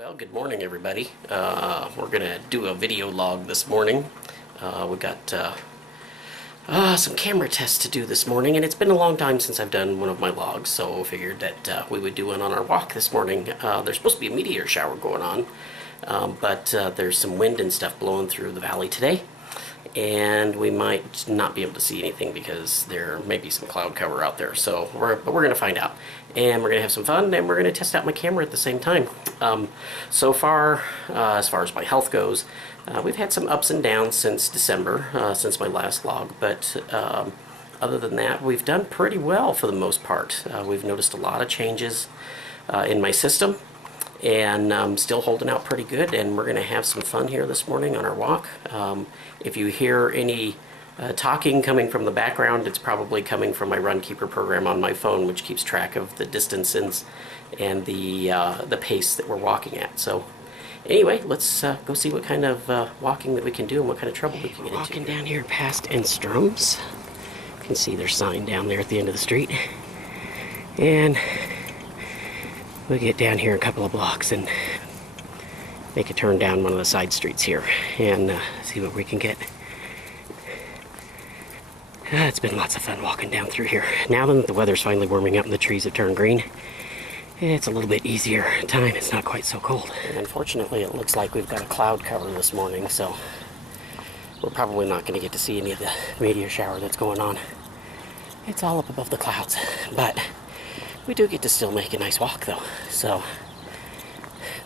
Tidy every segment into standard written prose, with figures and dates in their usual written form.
Well, good morning, everybody. We're going to do a video log this morning. We got some camera tests to do this morning, and it's been a long time since I've done one of my logs, so I figured that we would do one on our walk this morning. There's supposed to be a meteor shower going on, but there's some wind and stuff blowing through the valley today, and we might not be able to see anything because there may be some cloud cover out there. So we're going to find out, and we're going to have some fun, and we're going to test out my camera at the same time. So far, as far as my health goes, we've had some ups and downs since December, since my last log, but other than that, we've done pretty well for the most part. We've noticed a lot of changes in my system, and I'm still holding out pretty good, and we're going to have some fun here this morning on our walk. If you hear any talking coming from the background, it's probably coming from my Runkeeper program on my phone, which keeps track of the distances and the pace that we're walking at. So anyway, let's go see what kind of walking that we can do and what kind of trouble we can get into. Walking down here past Enstrom's. You can see their sign down there at the end of the street. And we'll get down here a couple of blocks and make a turn down one of the side streets here and see what we can get. It's been lots of fun walking down through here. Now that the weather's finally warming up and the trees have turned green, it's a little bit easier time. It's not quite so cold. And unfortunately, it looks like we've got a cloud cover this morning, so we're probably not going to get to see any of the meteor shower that's going on. It's all up above the clouds, but we do get to still make a nice walk, though. So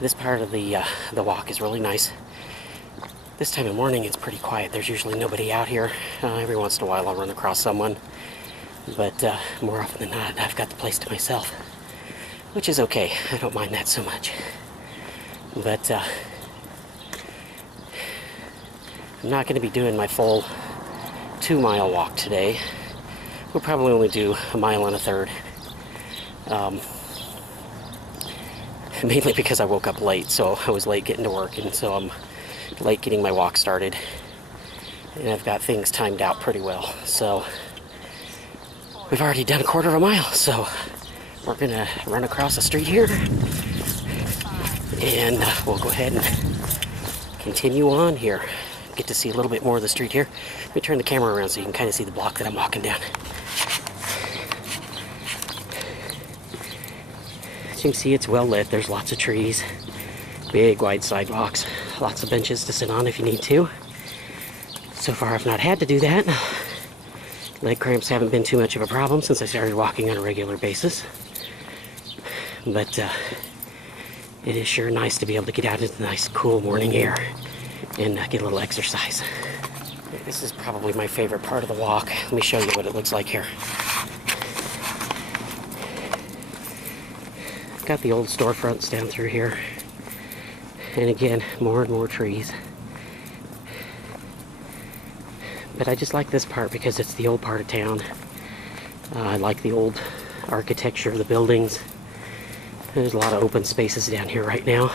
this part of the walk is really nice. This time of morning, it's pretty quiet. There's usually nobody out here. Every once in a while, I'll run across someone, but more often than not, I've got the place to myself, which is okay. I don't mind that so much. But I'm not going to be doing my full 2-mile walk today. We'll probably only do 1.33 miles. Mainly because I woke up late, so I was late getting to work, and so I'm late getting my walk started. And I've got things timed out pretty well. So we've already done 1/4 mile, so we're gonna run across the street here, and we'll go ahead and continue on here. Get to see a little bit more of the street here. Let me turn the camera around so you can kind of see the block that I'm walking down. As you can see, it's well lit. There's lots of trees, big wide sidewalks, lots of benches to sit on if you need to. So far I've not had to do that. Leg cramps haven't been too much of a problem since I started walking on a regular basis. But it is sure nice to be able to get out into the nice cool morning air and get a little exercise. This is probably my favorite part of the walk. Let me show you what it looks like here. Got the old storefronts down through here, and again, more and more trees. But I just like this part because it's the old part of town. I like the old architecture of the buildings. There's a lot of open spaces down here right now.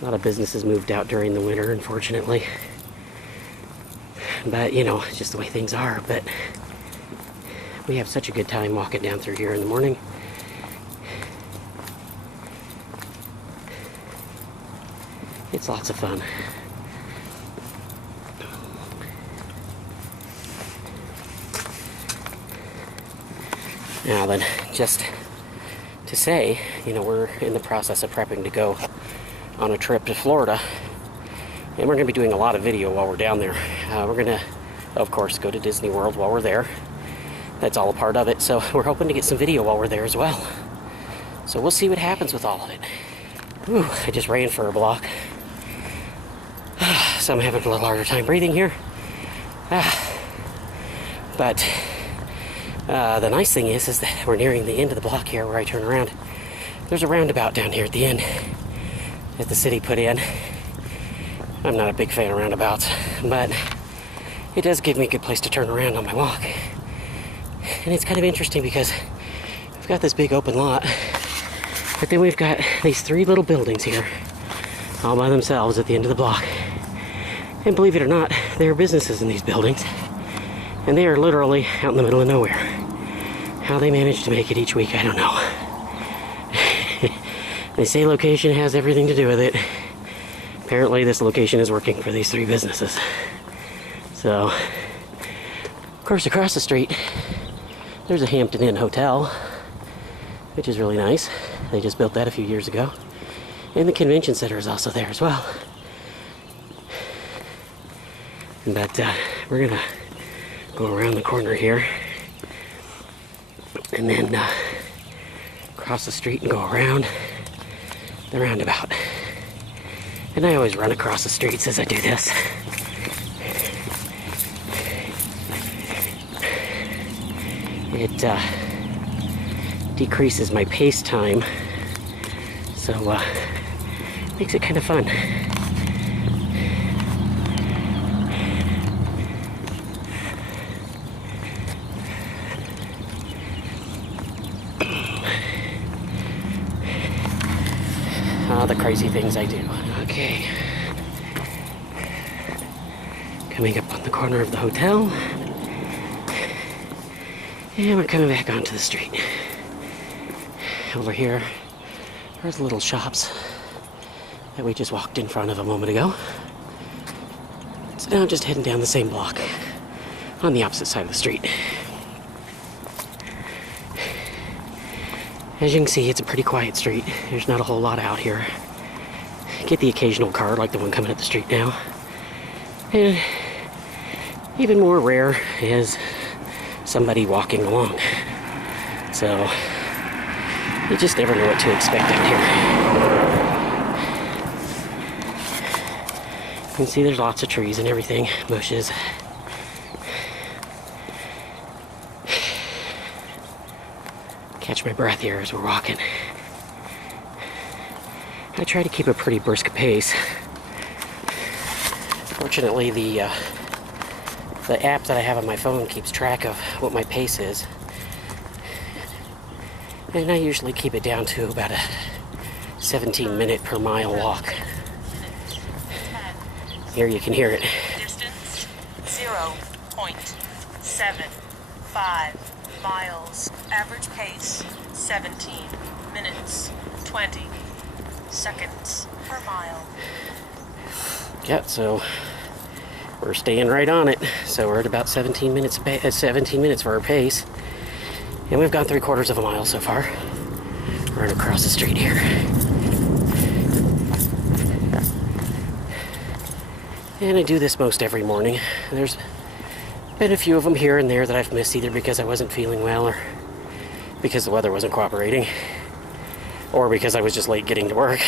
A lot of businesses moved out during the winter, unfortunately. But, you know, it's just the way things are. But we have such a good time walking down through here in the morning. It's lots of fun. Now then, just to say, you know, we're in the process of prepping to go on a trip to Florida, and we're going to be doing a lot of video while we're down there. We're going to, of course, go to Disney World while we're there. That's all a part of it, so we're hoping to get some video while we're there as well. So we'll see what happens with all of it. Whew, I just ran for a block. So I'm having a little harder time breathing here. But the nice thing is that we're nearing the end of the block here where I turn around. There's a roundabout down here at the end that the city put in. I'm not a big fan of roundabouts, but it does give me a good place to turn around on my walk. And it's kind of interesting because we've got this big open lot, but then we've got these 3 little buildings here all by themselves at the end of the block. And believe it or not, there are businesses in these buildings, and they are literally out in the middle of nowhere. How they manage to make it each week, I don't know. They say location has everything to do with it. Apparently this location is working for these 3 businesses. So, of course, across the street, there's a Hampton Inn Hotel, which is really nice. They just built that a few years ago. And the convention center is also there as well. But we're gonna go around the corner here and then cross the street and go around the roundabout. And I always run across the streets as I do this. It decreases my pace time, so makes it kind of fun. The crazy things I do. Okay. Coming up on the corner of the hotel. And we're coming back onto the street. Over here, there's little shops that we just walked in front of a moment ago. So now I'm just heading down the same block on the opposite side of the street. As you can see, it's a pretty quiet street. There's not a whole lot out here. Get the occasional car like the one coming up the street now. And even more rare is somebody walking along. So you just never know what to expect out here. You can see there's lots of trees and everything, bushes. Catch my breath here as we're walking. I try to keep a pretty brisk pace. Fortunately, the app that I have on my phone keeps track of what my pace is. And I usually keep it down to about a 17-minute per mile walk. Here you can hear it. Distance 0.75 miles. Average pace 17 minutes 20 seconds per mile. Yeah, so we're staying right on it. So we're at about 17 minutes for our pace. And we've gone 3/4 of a mile so far. Right across the street here. And I do this most every morning. There's been a few of them here and there that I've missed, either because I wasn't feeling well or because the weather wasn't cooperating, or because I was just late getting to work.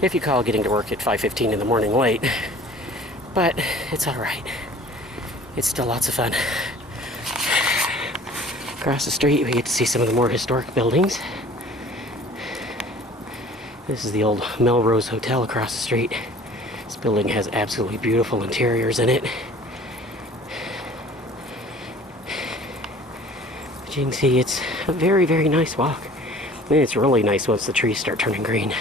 If you call getting to work at 5:15 in the morning late. But it's alright. It's still lots of fun. Across the street we get to see some of the more historic buildings. This is the old Melrose Hotel across the street. This building has absolutely beautiful interiors in it. But you can see it's a very, very nice walk. And it's really nice once the trees start turning green.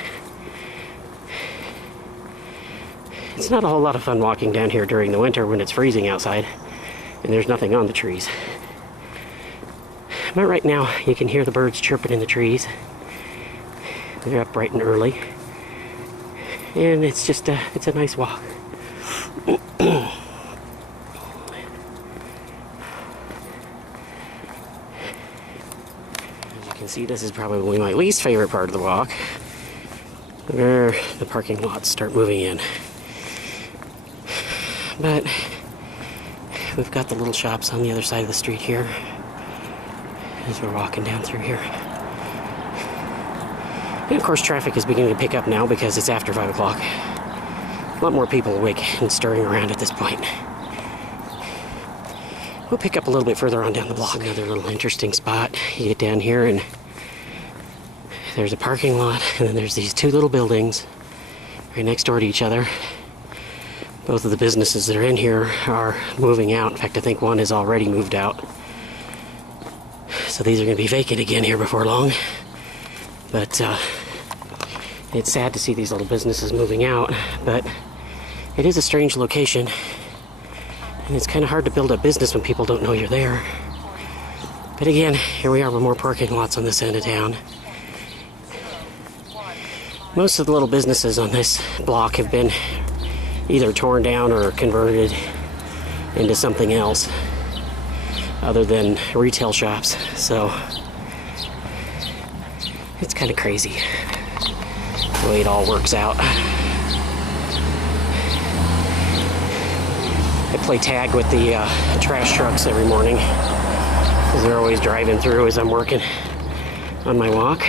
It's not a whole lot of fun walking down here during the winter when it's freezing outside and there's nothing on the trees. But right now you can hear the birds chirping in the trees. They're up bright and early. And it's just it's a nice walk. As you can see, this is probably my least favorite part of the walk, where the parking lots start moving in. But we've got the little shops on the other side of the street here as we're walking down through here. And of course traffic is beginning to pick up now because it's after 5 o'clock. A lot more people awake and stirring around at this point. We'll pick up a little bit further on down the block. Another little interesting spot. You get down here and there's a parking lot, and then there's these 2 little buildings right next door to each other. Both of the businesses that are in here are moving out. In fact, I think one has already moved out. So these are going to be vacant again here before long. But it's sad to see these little businesses moving out, but it is a strange location. And it's kind of hard to build a business when people don't know you're there. But again, here we are with more parking lots on this end of town. Most of the little businesses on this block have been either torn down or converted into something else other than retail shops. So it's kind of crazy the way it all works out. I play tag with the trash trucks every morning because they're always driving through as I'm working on my walk.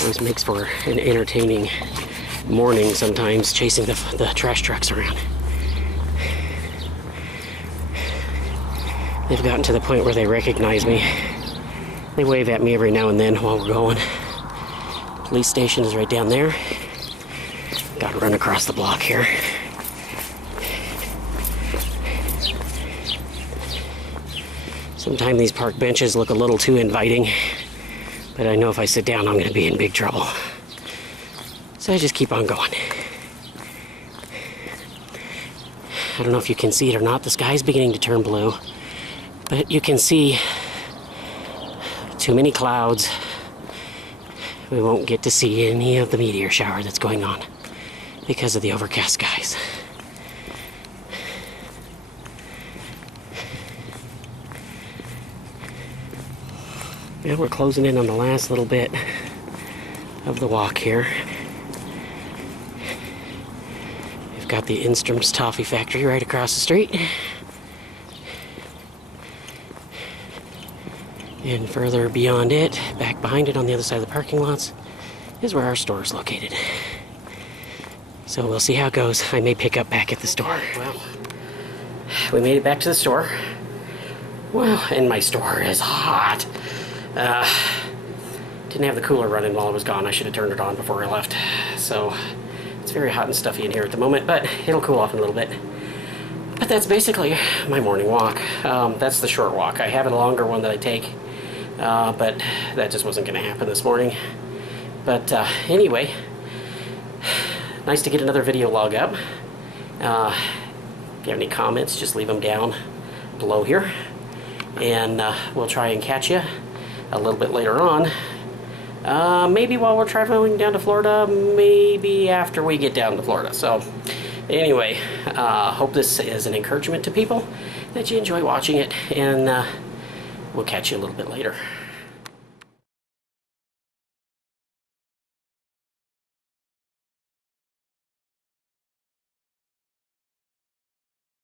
Always makes for an entertaining morning sometimes, chasing the trash trucks around. They've gotten to the point where they recognize me. They wave at me every now and then while we're going. Police station is right down there. Gotta run across the block here. Sometimes these park benches look a little too inviting, but I know if I sit down, I'm gonna be in big trouble. So I just keep on going. I don't know if you can see it or not. The sky's beginning to turn blue, but you can see too many clouds. We won't get to see any of the meteor shower that's going on because of the overcast skies. Now we're closing in on the last little bit of the walk here. We've got the Instrum's Toffee Factory right across the street. And further beyond it, back behind it on the other side of the parking lots, is where our store is located. So we'll see how it goes. I may pick up back at the store. Well, we made it back to the store. Well, and my store is hot. Didn't have the cooler running while I was gone. I should have turned it on before I left. So it's very hot and stuffy in here at the moment, but it'll cool off in a little bit. But that's basically my morning walk. That's the short walk. I have a longer one that I take, but that just wasn't going to happen this morning. But anyway, nice to get another video log up. If you have any comments, just leave them down below here. And we'll try and catch you a little bit later on. Maybe while we're traveling down to Florida, maybe after we get down to Florida. So anyway, hope this is an encouragement to people, that you enjoy watching it, and we'll catch you a little bit later.